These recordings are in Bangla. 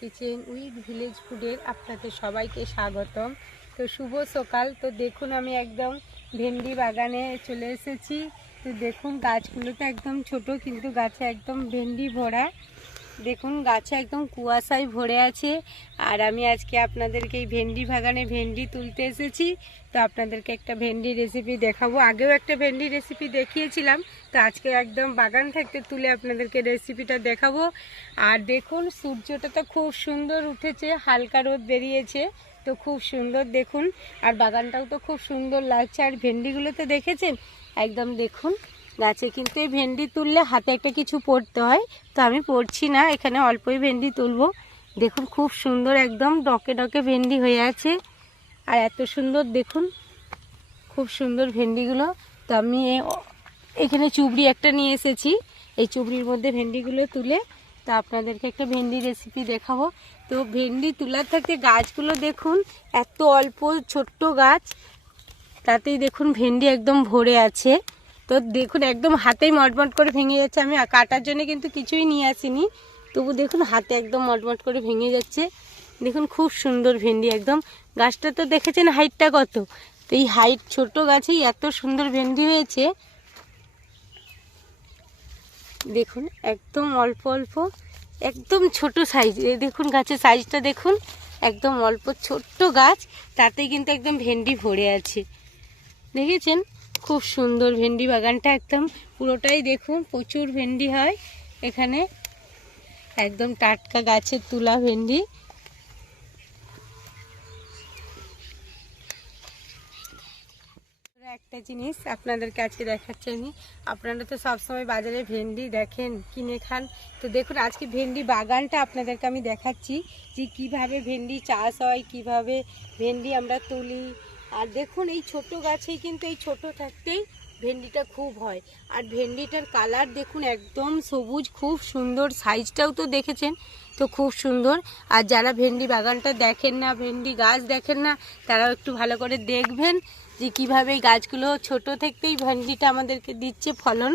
কিচেন উইথ ভিলেজ ফুডের আপনাদের সবাইকে স্বাগতম। তো শুভ সকাল। তো দেখুন, আমি একদম ভেন্ডি বাগানে চলে এসেছি। তো দেখুন, গাছগুলো তো একদম ছোট, কিন্তু গাছে একদম ভেন্ডি ভরা। দেখুন, গাছে একদম কুয়াশায় ভরে আছে। আর আমি আজকে আপনাদেরকে এই ভেন্ডি বাগানে ভেন্ডি তুলতে এসেছি। তো আপনাদেরকে একটা ভেন্ডি রেসিপি দেখাবো। আগেও একটা ভেন্ডি রেসিপি দেখিয়েছিলাম। তো আজকে একদম বাগান থাকতে তুলে আপনাদেরকে রেসিপিটা দেখাবো। আর দেখুন, সূর্যটা তো খুব সুন্দর উঠেছে, হালকা রোদ বেরিয়েছে। তো খুব সুন্দর দেখুন। আর বাগানটাও তো খুব সুন্দর লাগছে। আর ভেন্ডিগুলো তো দেখেছেন? একদম দেখুন। গাছে, কিন্তু এই ভেন্ডি তুললে হাতে একটা কিছু পড়তে হয়, তো আমি পড়ছি না, এখানে অল্পই ভেন্ডি তুলবো। দেখুন, খুব সুন্দর একদম ডকে ডকে ভেন্ডি হয়ে আছে। আর এত সুন্দর, দেখুন, খুব সুন্দর ভেন্ডিগুলো। তো আমি এখানে চুবড়ি একটা নিয়ে এসেছি। এই চুবড়ির মধ্যে ভেন্ডিগুলো তুলে, তো আপনাদেরকে একটা ভেন্ডি রেসিপি দেখাবো। তো ভেন্ডি তোলার থাকতে গাছগুলো দেখুন, এত অল্প, ছোট্ট গাছ। তাতেই দেখুন, ভেন্ডি একদম ভরে আছে। তো দেখুন, একদম হাতেই মটমট করে ভেঙে যাচ্ছে। আমি কাটার জন্য কিন্তু কিছুই নিয়ে আসিনি। তবু দেখুন, হাতে একদম মটমট করে ভেঙে যাচ্ছে। দেখুন, খুব সুন্দর ভেন্ডি একদম। গাছটা তো দেখেছেন হাইটটা কত? তো এই হাইট ছোট গাছেই এত সুন্দর ভেন্ডি হয়েছে। দেখুন, একদম অল্প অল্প, একদম ছোট সাইজ দেখুন, গাছের সাইজটা দেখুন। একদম অল্প, ছোট্ট গাছ। তাতে কিন্তু একদম ভেন্ডি ভরে আছে। দেখেছেন? খুব সুন্দর ভেন্ডি বাগানটা একদম। পুরোটাই দেখুন, প্রচুর ভেন্ডি হয়। এখানে একদম টাটকা গাছের তুলা ভেন্ডি। একটা জিনিস আপনাদেরকে আজকে দেখাচ্ছি আমি। আপনারা তো সবসময় বাজারে ভেন্ডি দেখেন, কিনে খান। তো দেখুন, আজকে ভেন্ডি বাগানটা আপনাদেরকে আমি দেখাচ্ছি যে কীভাবে ভেন্ডি চাষ হয়, কীভাবে ভেন্ডি আমরা তুলি আর দেখুন, এই ছোট গাছেই কিন্তু এই ছোট থাকতেই ভেন্ডিটা খুব হয়। আর ভেন্ডিটার কালার দেখুন, একদম সবুজ, খুব সুন্দর। সাইজটাও তো দেখেছেন, তো খুব সুন্দর। আর যারা ভেন্ডি বাগানটা দেখেন না, ভেন্ডি গাছ দেখেন না, তারাও একটু ভালো করে দেখবেন যে কীভাবে এই গাছগুলো ছোট থেকেই ভেন্ডিটা আমাদেরকে দিচ্ছে ফলন।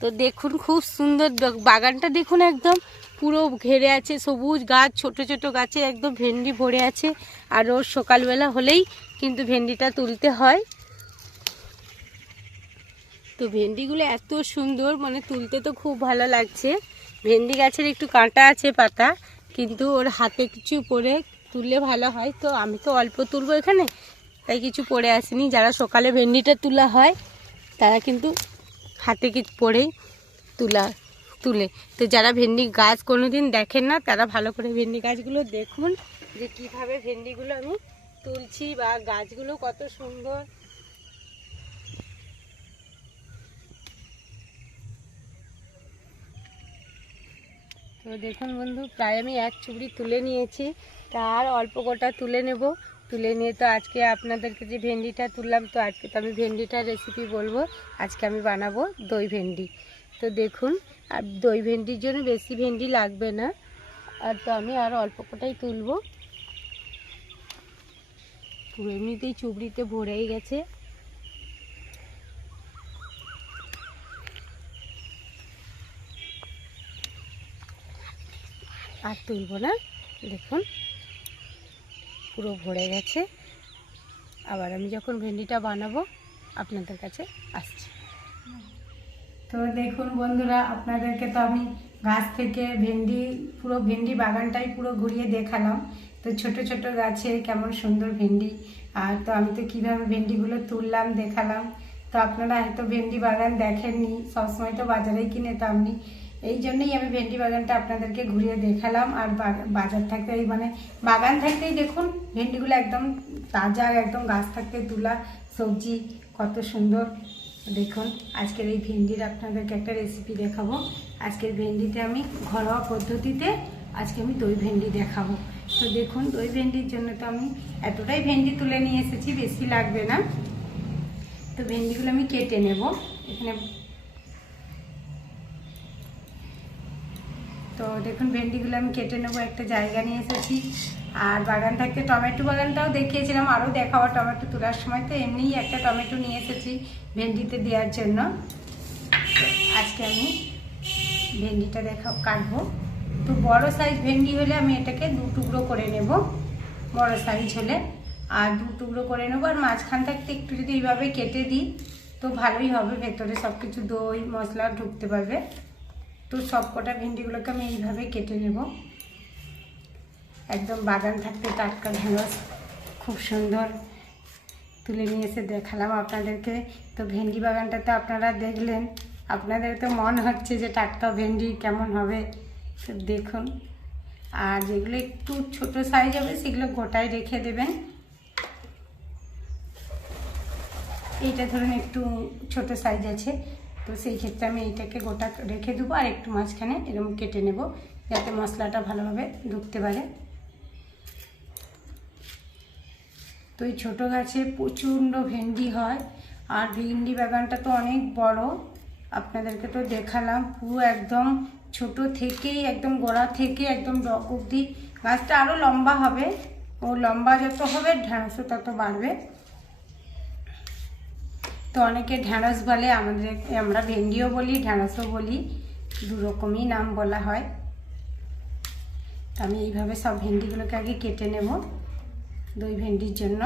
তো দেখুন, খুব সুন্দর বাগানটা দেখুন একদম। পুরো ঘেরে আছে, সবুজ গাছ, ছোট ছোট গাছে একদম ভেন্ডি ভরে আছে। আর রোজ সকালবেলা হলেই কিন্তু ভেন্ডিটা তুলতে হয়। তো ভেন্ডিগুলো এত সুন্দর মানে তুলতে তো খুব ভালো লাগছে। ভেন্ডি গাছের একটু কাঁটা আছে পাতা, কিন্তু ওর হাতে কিছু পরে তুললে ভালো হয়। তো আমি তো অল্প তুলবো এখানে, তাই কিছু পরে আসিনি। যারা সকালে ভেন্ডিটা তোলা হয়, তারা কিন্তু হাতে কিছু পরেই তুলা তুলে। তো যারা ভেন্ডি গাছ কোনোদিন দেখেন না, তারা ভালো করে ভেন্ডি গাছগুলো দেখুন যে কীভাবে ভেন্ডিগুলো আমি তুলছি বা গাছগুলো কত সুন্দর। তো দেখুন বন্ধু, প্রায় আমি এক চুবড়ি তুলে নিয়েছি। তার অল্প কটা তুলে নেব। তুলে নিয়ে তো আজকে আপনাদেরকে যে ভেন্ডিটা তুললাম, তো আজকে তো আমি ভেন্ডিটার রেসিপি বলব। আজকে আমি বানাবো দই ভেন্ডি। তো দেখুন আর দই ভেন্ডির জন্য বেশি ভেন্ডি লাগবে না। আর তো আমি আর অল্প কটাই তুলবো। পুরো এমনিতেই চুবড়িতে ভরেই গেছে। আর তুলবো না, দেখুন। পুরো ভরে গেছে। আবার আমি যখন ভেন্ডিটা বানাবো, আপনাদের কাছে আসছি। তো দেখুন বন্ধুরা, আপনাদেরকে তো আমি গাছ থেকে ভেন্ডি, পুরো ভেন্ডি বাগানটাই পুরো ঘুরিয়ে দেখালাম। তো ছোট ছোট গাছে কেমন সুন্দর ভেন্ডি। আর তো আমি তো কীভাবে ভেন্ডিগুলো তুললাম, দেখালাম। তো আপনারা হয়তো ভেন্ডি বাগান দেখেননি, সবসময় তো বাজারেই কিনে তো আপনি। এই জন্যই আমি ভেন্ডি বাগানটা আপনাদেরকে ঘুরিয়ে দেখালাম। আর বাজার থাকতেই মানে বাগান থাকতেই দেখুন, ভেন্ডিগুলো একদম তাজা, একদম গাছ থাকতে তোলা, সবজি, কত সুন্দর। দেখুন, আজকের এই ভেন্ডির আপনাদেরকে একটা রেসিপি দেখাবো। আজকের ভেন্ডিতে আমি ঘরোয়া পদ্ধতিতে আজকে আমি দই ভেন্ডি দেখাবো। তো দেখুন, দই ভেন্ডির জন্য তো আমি এতটাই ভেন্ডি তুলে নিয়ে এসেছি, বেশি লাগবে না। তো ভেন্ডিগুলো আমি কেটে নেব। এখানে তো দেখুন, ভেন্ডিগুলো আমি কেটে নেব, একটা জায়গা নিয়ে এসেছি। আর বাগান থাকতে টমেটো বাগানটাও দেখিয়েছিলাম, আরও দেখাবো টমেটো তোলার সময়। তো এমনিই একটা টমেটো নিয়ে এসেছি ভেন্ডিতে দেওয়ার জন্য। আজকে আমি ভেন্ডিটা দেখা, কাটবো। তো বড় সাইজ ভেন্ডি হলে আমি এটাকে দু টুকরো করে নেব, বড় সাইজ হলে। আর দু টুকরো করে নেব, আর মাঝখান থাকতে একটু যদি এইভাবে কেটে দিই, তো ভালোই হবে। ভেতরে সব কিছু দই, মশলা ঢুকতে পারবে। তো সব কটা ভেন্ডিগুলোকে আমি এইভাবে কেটে নেব। একদম বাগান থাকতে টাটকা ঢেঁড়স খুব সুন্দর তুলে নিয়ে এসে দেখালাম আপনাদেরকে। তো ভেন্ডি বাগানটা তো আপনারা দেখলেন, আপনাদের তো মন হচ্ছে যে টাটকা ভেন্ডি কেমন হবে। দেখুন, আর যেগুলো একটু ছোট সাইজ হবে সেগুলো গোটায় রেখে দেবেন। এইটা ধরুন একটু ছোট সাইজ আছে, তো সেই ক্ষেত্রে আমি এইটাকে গোটা রেখে দেবো আর একটু মাঝখানে এরকম কেটে নেব, যাতে মশলাটা ভালোভাবে ঢুকতে পারে। তো এই ছোটো গাছে প্রচণ্ড ভেন্ডি হয়। আর ভেন্ডি বাগানটা তো অনেক বড়। আপনাদেরকে তো দেখালাম, পুরো একদম ছোট থেকেই, একদম গোড়া থেকে একদম ডক অব্দি গাছটা আরও লম্বা হবে। ও লম্বা যত হবে ঢ্যাঁড়সও তত বাড়বে। তো অনেকে ঢ্যাঁড়স বলে, আমাদের আমরা ভেন্ডিও বলি ঢ্যাঁড়সও বলি দু রকমই নাম বলা হয়। তো আমি এইভাবে সব ভেন্ডিগুলোকে আগে কেটে নেব। দই ভেন্ডির জন্য।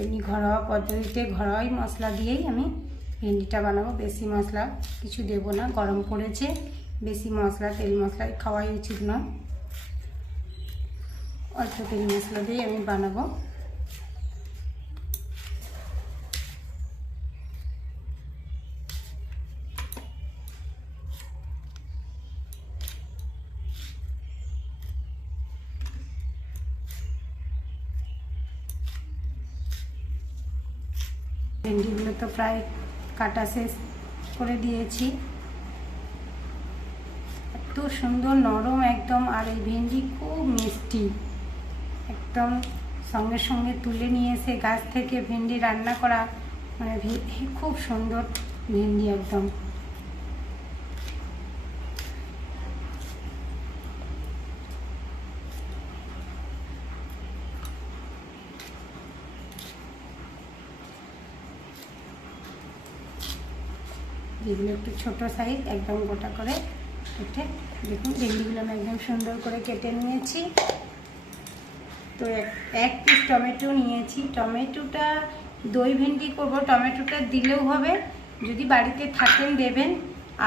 এমনি ঘরোয়া পদ্ধতিতে ঘরোয়াই মশলা দিয়েই আমি ভেন্ডিটা বানাবো। বেশি মশলা কিছু দেব না, গরম পড়েছে বেশি মশলা, তেল মশলা খাওয়াই উচিত নয়। অল্প তেল মশলা দিয়েই আমি বানাবো। তো প্রায় কাটা শেষ করে দিয়েছি। এত সুন্দর, নরম একদম, আর এই ভেন্ডি খুব মিষ্টি। একদম সঙ্গে সঙ্গে তুলে নিয়ে এসে গাছ থেকে ভেন্ডি রান্না করা মানে খুব সুন্দর ভেন্ডি একদম। যেগুলো একটু ছোট সাইজ একদম গোটা করে কেটে, দেখুন ভেন্ডিগুলো আমি একদম সুন্দর করে কেটে নিয়েছি। তো এক পিস টমেটো নিয়েছি। টমেটোটা, দই ভেন্ডি করব, টমেটোটা দিলেও হবে। যদি বাড়িতে থাকেন দেবেন,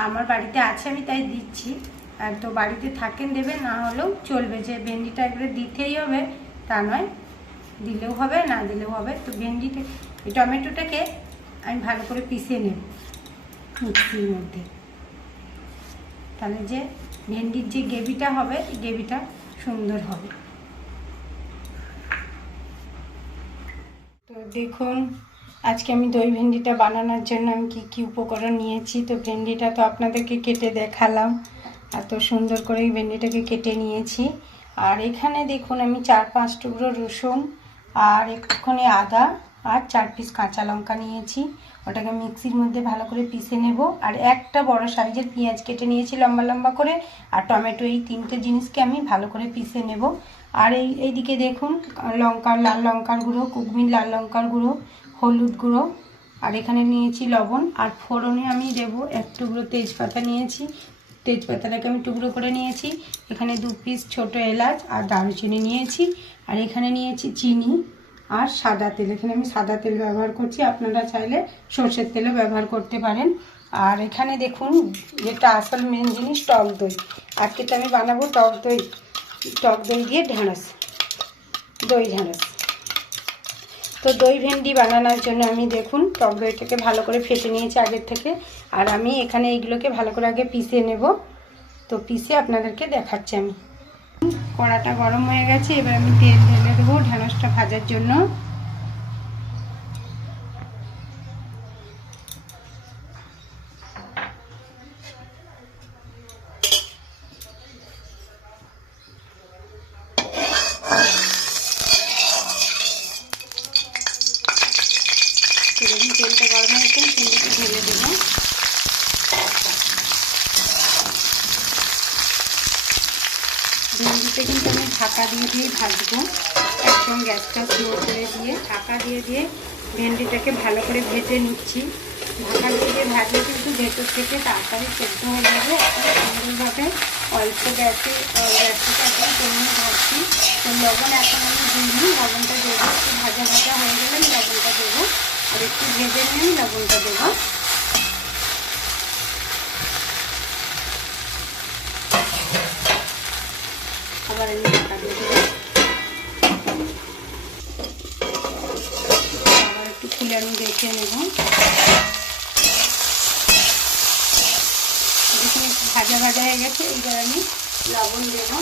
আমার বাড়িতে আছে, আমি তাই দিচ্ছি। আর তো বাড়িতে থাকেন দেবেন, না হলেও চলবে। যে ভেন্ডিটা একবারে দিতেই হবে, তা নয়। দিলেও হবে, না দিলেও হবে। তো ভেন্ডিটা, টমেটোটাকে আমি ভালো করে পিষে নেব। মিক্সির মধ্যে তাহলে যে ভেন্ডির যে গ্রেভিটা হবে গ্রেভিটা সুন্দর হবে। তো দেখুন, আজকে আমি দই ভেন্ডিটা বানানোর জন্য আমি কী কী উপকরণ নিয়েছি। তো ভেন্ডিটা তো আপনাদেরকে কেটে দেখালাম এত সুন্দর করে ভেন্ডিটাকে কেটে নিয়েছি। আর এখানে দেখুন, আমি চার পাঁচ টুকরো রসুন, আর একটুখানি আদা, আর চার পিস কাঁচা লঙ্কা নিয়েছি। ওটাকে মিক্সির মধ্যে ভালো করে পিষে নেব। আর একটা বড় সাইজের পেঁয়াজ কেটে নিয়েছি লম্বা লম্বা করে। আর টমেটো এই তিনটে জিনিসকে আমি ভালো করে পিষে নেব। আর এই, এইদিকে দেখুন, লঙ্কার, লাল লঙ্কার গুঁড়ো কুকমিন লাল লঙ্কার গুঁড়ো, হলুদ গুঁড়ো। আর এখানে নিয়েছি লবণ। আর ফোড়নে আমি দেব এক টুকরো তেজপাতা নিয়েছি। তেজপাতাটাকে আমি টুকরো করে নিয়েছি। এখানে দু পিস ছোট এলাচ আর দারুচিনি নিয়েছি। আর এখানে নিয়েছি চিনি। আর সাদা তেল। এখানে আমি সাদা তেল ব্যবহার করছি। আপনারা চাইলে সর্ষের তেলও ব্যবহার করতে পারেন। আর এখানে দেখুন, যেটা আসল মেন জিনিস, টক দই। আজকে তো আমি বানাবো টক দই। টক দই দিয়ে ঢেঁড়স। দই ঢেঁড়স। তো দই ভেন্ডি বানানোর জন্য আমি দেখুন, টক দইটাকে ভালো করে ফেটে নিয়েছি আগের থেকে। আর আমি এখানে এইগুলোকে ভালো করে আগে পিষে নেব। তো পিষে আপনাদেরকে দেখাচ্ছি আমি। কড়াটা গরম হয়ে গেছে এবার আমি তেল ঢেলে দেবো ঢেঁড়সটা ভাজার জন্য তেলটা গরম হয়েছে তেলটা ঢেলে দেবো ভেন্ডিতে কিন্তু আমি ঢাকা দিয়ে দিয়ে ভাজবো। একদম গ্যাসটা স্লো করে দিয়ে ঢাকা দিয়ে দিয়ে ভেন্ডিটাকে ভালো করে ভেজে নিচ্ছি। ঢাকা দিয়ে ভাজলে কিন্তু ভেতর থেকে তাড়াতাড়ি সেদ্ধ হয়ে যাবে। সুন্দরভাবে অল্প গ্যাসে গ্যাসটাকে এখন কমিয়ে ভাজছি। তো লবণ এখন আমি দিইনি লবণটা দেবো, একটু ভাজা ভাজা হয়ে গেলে আমি লবণটা দেবো। আর একটু ভেজে নিয়ে আমি লবণটা দেবো আবার আমি ঢাকা দিয়ে দেবো আবার একটু খুলে আমি দেখে নেব দেখুন একটু ভাজা ভাজা হয়ে গেছে এইবার আমি লবণ দেবো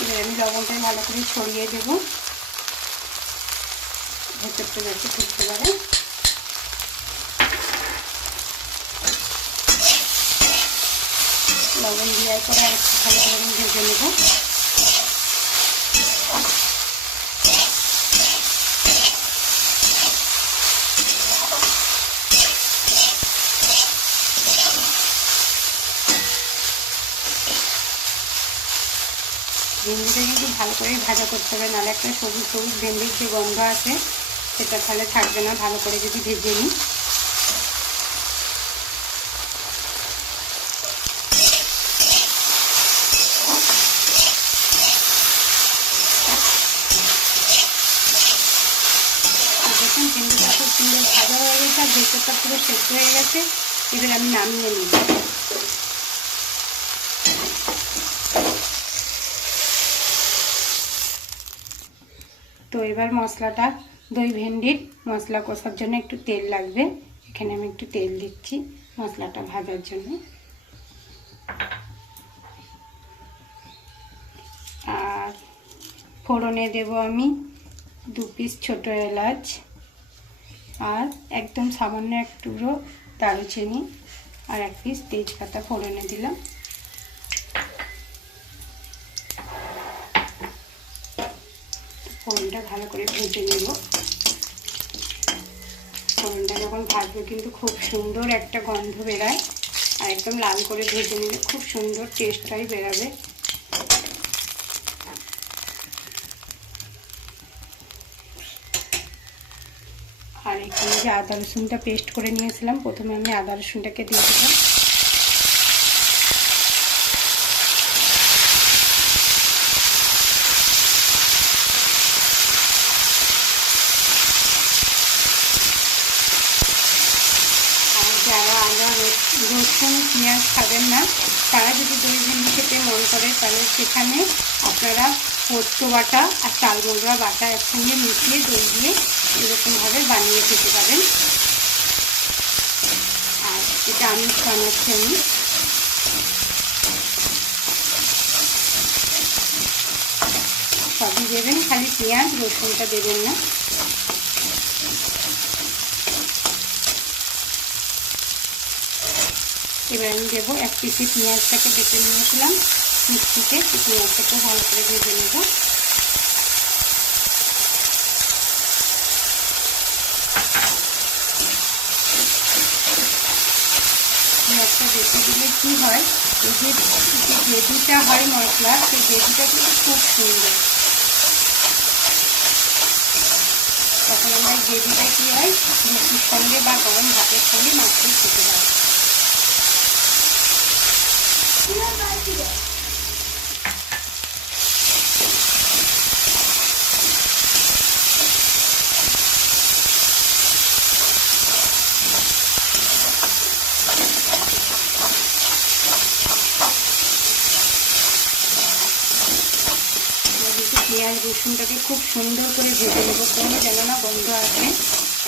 এবার আমি লবণটা ভালো করে ছড়িয়ে দেব। ভেতরটা যাতে ফুটতে পারে। লবণ দেওয়ার পরে ভালো করে ভেজে নেব ভেন্ডিটা কিন্তু ভালো করে ভাজা করতে হবে। নাহলে একটা সবুজ সবুজ ভেন্ডির যে গন্ধ আছে, সেটা তাহলে থাকবে না। ভালো করে যদি ভেজে নিই। দেখুন, ভেন্ডিটা খুব ভাজা হয়ে গেছে ভেতরটা পুরো সেদ্ধ হয়ে গেছে। এবার আমি নামিয়ে নিব। তো এবার মশলাটা দই ভেন্ডির মশলা কষার জন্য একটু তেল লাগবে। এখানে আমি একটু তেল দিচ্ছি মশলাটা ভাজার জন্য। আর ফোড়নে দেব আমি দু পিস ছোটো এলাচ আর একদম সামান্য এক টুকরো দারুচিনি আর এক পিস তেজপাতা ফোড়নে দিলাম। ফোড়নটা ভালো করে ভেজে নেব। ফোড়নটা যখন ভাজবো কিন্তু খুব সুন্দর একটা গন্ধ বেরায় আর একদম লাল করে ভেজে নিলে খুব সুন্দর টেস্টটাই বেরাবে। আর এখানে যে আদা রসুনটা পেস্ট করে নিয়েছিলাম, প্রথমে আমি আদা রসুনটাকে দিয়ে দিলাম যারা আদা রসুন পেঁয়াজ খাবেন না তারা যদি দই ভেন্ডি খেতে মন করে সেখানে আপনারা পোস্ত বাটা আর চাল মোগরা বাটা একসঙ্গে মিশিয়ে দই দিয়ে এরকমভাবে বানিয়ে খেতে পারেন। আর এটা আমি বানাচ্ছি আমি। সবই দেবেন, খালি পেঁয়াজ, রসুনটা দেবেন না। এবার আমি দেবো এক পিসি পেঁয়াজটাকে বেটে নিয়েছিলাম। মিষ্টিতে পেঁয়াজটাকে ভালো করে ভেজে নেব। পেঁয়াজটা বেটে দিলে কী হয়? এই যে যে গ্রেভিটা হয় মশলা, সেই গ্রেভিটা কিন্তু খুব সুন্দর। তখন আমরা গ্রেভিটা কী হয়? রুটির সঙ্গে বা গরম ভাতের সঙ্গে মাখিয়ে খেতে হয় পেঁয়াজ রসুনটাকে খুব সুন্দর করে ভেজে নেব। কোনো যেন না গন্ধ আছে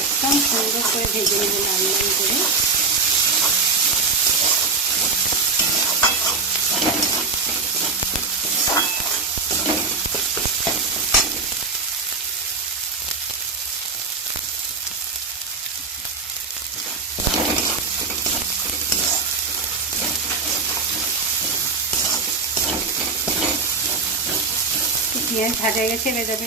একদম সুন্দর করে ভেজে নেব লাল লাল করে। ভাজা গেছে এবার যাবে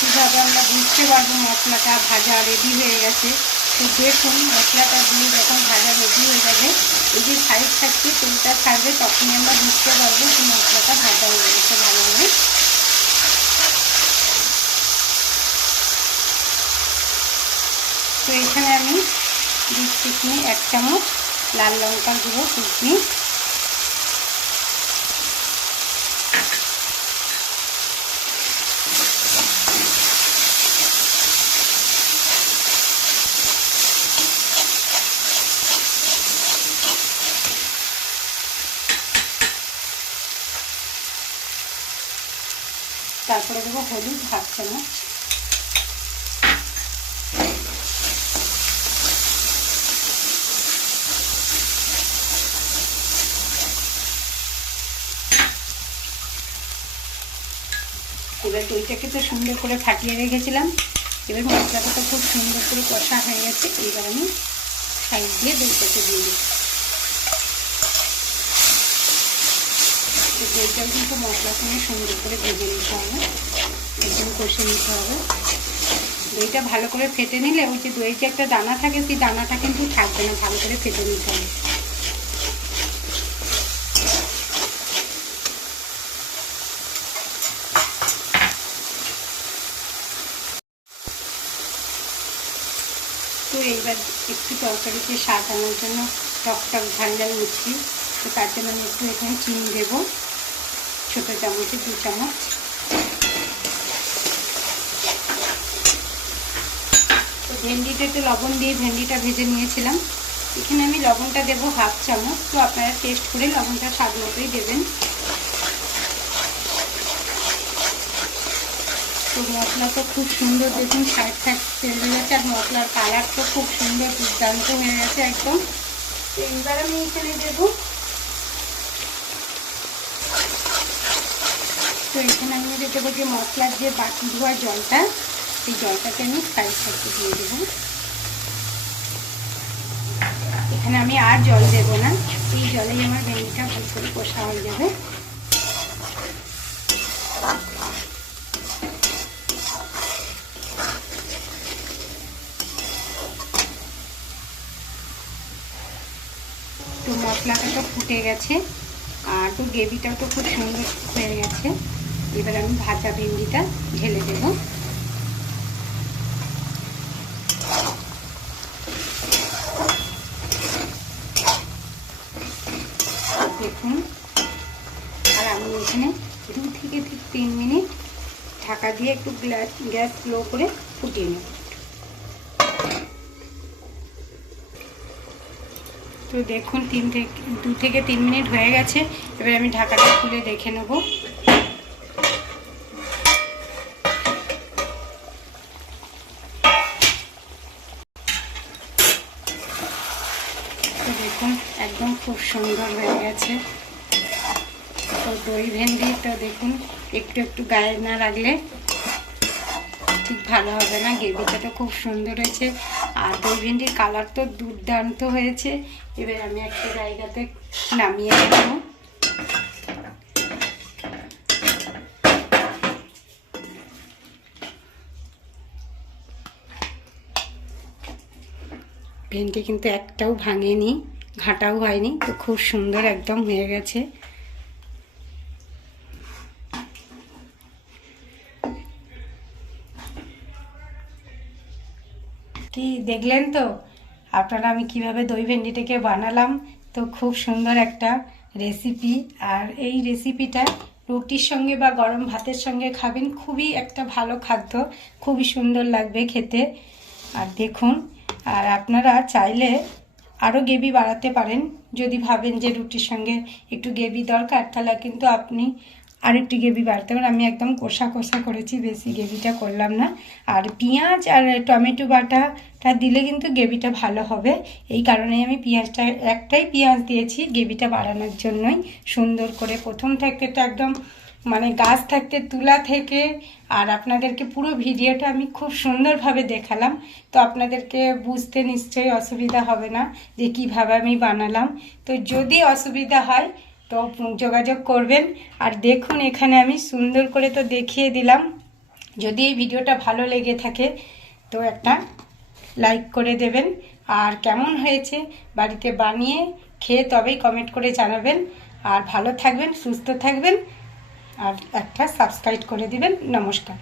কীভাবে আমরা বুঝতে পারব মশলাটা ভাজা রেডি হয়ে গেছে। তো দেখুন, মশলাটা দিয়ে যখন ভাজা রেডি হয়ে যাবে, এই যে সাইড থাকছে, তেলটা ছাড়বে, তখনই আমরা বুঝতে পারব যে মশলাটা ভাজা হয়ে গেছে ভালোভাবে তো এখানে আমি দিচ্ছি এক চামচ লাল লঙ্কার গুঁড়ো কুচনি তারপরে দেবো হলুদ, হাফ চামচ। এবার দইটাকে তো সুন্দর করে ফাটিয়ে রেখেছিলাম। এবার মশলাটা তো খুব সুন্দর করে কষা হয়ে গেছে। এইবার আমি সাইড দিয়ে দইটাকে দিয়ে দিই দইটাও কিন্তু মশলার সঙ্গে সুন্দর করে ভেজে নিতে হবে। একদম কষে নিতে হবে। দইটা ভালো করে ফেটে নিলে ওই যে দইয়ের যে একটা দানা থাকে, সেই দানাটা কিন্তু থাকবে না, ভালো করে ফেটে নিতে হবে। তো এইবার একটু তরকারিতে স্বাদ আনার জন্য টক টক ঝাল মিষ্টি তো তার জন্য আমি একটু এখানে চিনি দেবো। ছোটো চামচে দু চামচ। তো লবণ দিয়ে ভেন্ডিটা ভেজে নিয়েছিলাম। এখানে আমি লবণটা দেবো হাফ চামচ। তো আপনারা টেস্ট করে লবণটা স্বাদ মতোই দেবেন। তো মশলা তো খুব সুন্দর দেখুন সাইড সাইড তেল গেছে আর মশলার কালার তো খুব সুন্দর দুর্দান্ত হয়ে গেছে একদম। তো এইবার আমি এখানে দেবো তো এখানে আমি দেবো যে মশলার যে বাটি ধোয়া জলটা, সেই জলটাকে আমি সাইড সাইডে দিয়ে দেবো। এখানে আমি আর জল দেবো না, এই জলেই আমার ভেন্ডিটা ভালো করে কষা হয়ে যাবে। তো মশলাটা তো ফুটে গেছে, আর তো গ্রেভিটাও তো খুব সুন্দর হয়ে গেছে। এবার আমি ভাজা ভেন্ডিটা ঢেলে দেব। দেখুন, আর আমি এখানে দু থেকে তিন মিনিট ঢাকা দিয়ে একটু গ্যাস স্লো করে ফুটিয়ে নেব। তো দেখুন, তিন থেকে দু থেকে তিন মিনিট হয়ে গেছে। এবার আমি ঢাকাটা খুলে দেখে নেব। তো দেখুন, একদম খুব সুন্দর হয়ে গেছে। তো দই ভেন্ডি তো দেখুন, একটু একটু গায়ে না রাখলে ঠিক ভালো হবে না। গ্রেভিটা তো খুব সুন্দর হয়েছে। আর দই ভেন্ডির কালার তো দুর্দান্ত হয়েছে। এবার আমি একটা জায়গাতে নামিয়ে দেবো ভেন্ডি কিন্তু একটাও ভাঙেনি, ঘাটাও হয়নি, তো খুব সুন্দর একদম হয়ে গেছে। কি দেখলেন তো? আপনারা আমি কীভাবে দই ভেন্ডিটাকে বানালাম? তো খুব সুন্দর একটা রেসিপি আর এই রেসিপিটা রুটির সঙ্গে বা গরম ভাতের সঙ্গে খাবেন, খুবই একটা ভালো খাদ্য, খুবই সুন্দর লাগবে খেতে। আর দেখুন আর আপনারা চাইলে আরও গ্রেভি বাড়াতে পারেন। যদি ভাবেন যে রুটির সঙ্গে একটু গ্রেভি দরকার, তাহলে কিন্তু আপনি আর একটু গ্রেভি বাড়তে পারেন। আমি একদম কষা কষা করেছি, বেশি গ্রেভিটা করলাম না। আর পেঁয়াজ আর টমেটো বাটাটা দিলে কিন্তু গ্রেভিটা ভালো হবে। এই কারণেই আমি পেঁয়াজটা, একটাই পেঁয়াজ দিয়েছি গ্রেভিটা বাড়ানোর জন্যই। সুন্দর করে প্রথম থাকতে তো একদম মানে গাছ থাকতে, তুলা থেকে, আর আপনাদেরকে পুরো ভিডিওটা আমি খুব সুন্দরভাবে দেখালাম। তো আপনাদেরকে বুঝতে নিশ্চয়ই অসুবিধা হবে না যে কীভাবে আমি বানালাম। তো যদি অসুবিধা হয়, তো যোগাযোগ করবেন। আর দেখুন, এখানে আমি সুন্দর করে তো দেখিয়ে দিলাম। যদি এই ভিডিওটা ভালো লেগে থাকে, তো একটা লাইক করে দেবেন। আর কেমন হয়েছে বাড়িতে বানিয়ে খেয়ে তবেই কমেন্ট করে জানাবেন। আর ভালো থাকবেন, সুস্থ থাকবেন। আর একটা সাবস্ক্রাইব করে দিবেন। নমস্কার।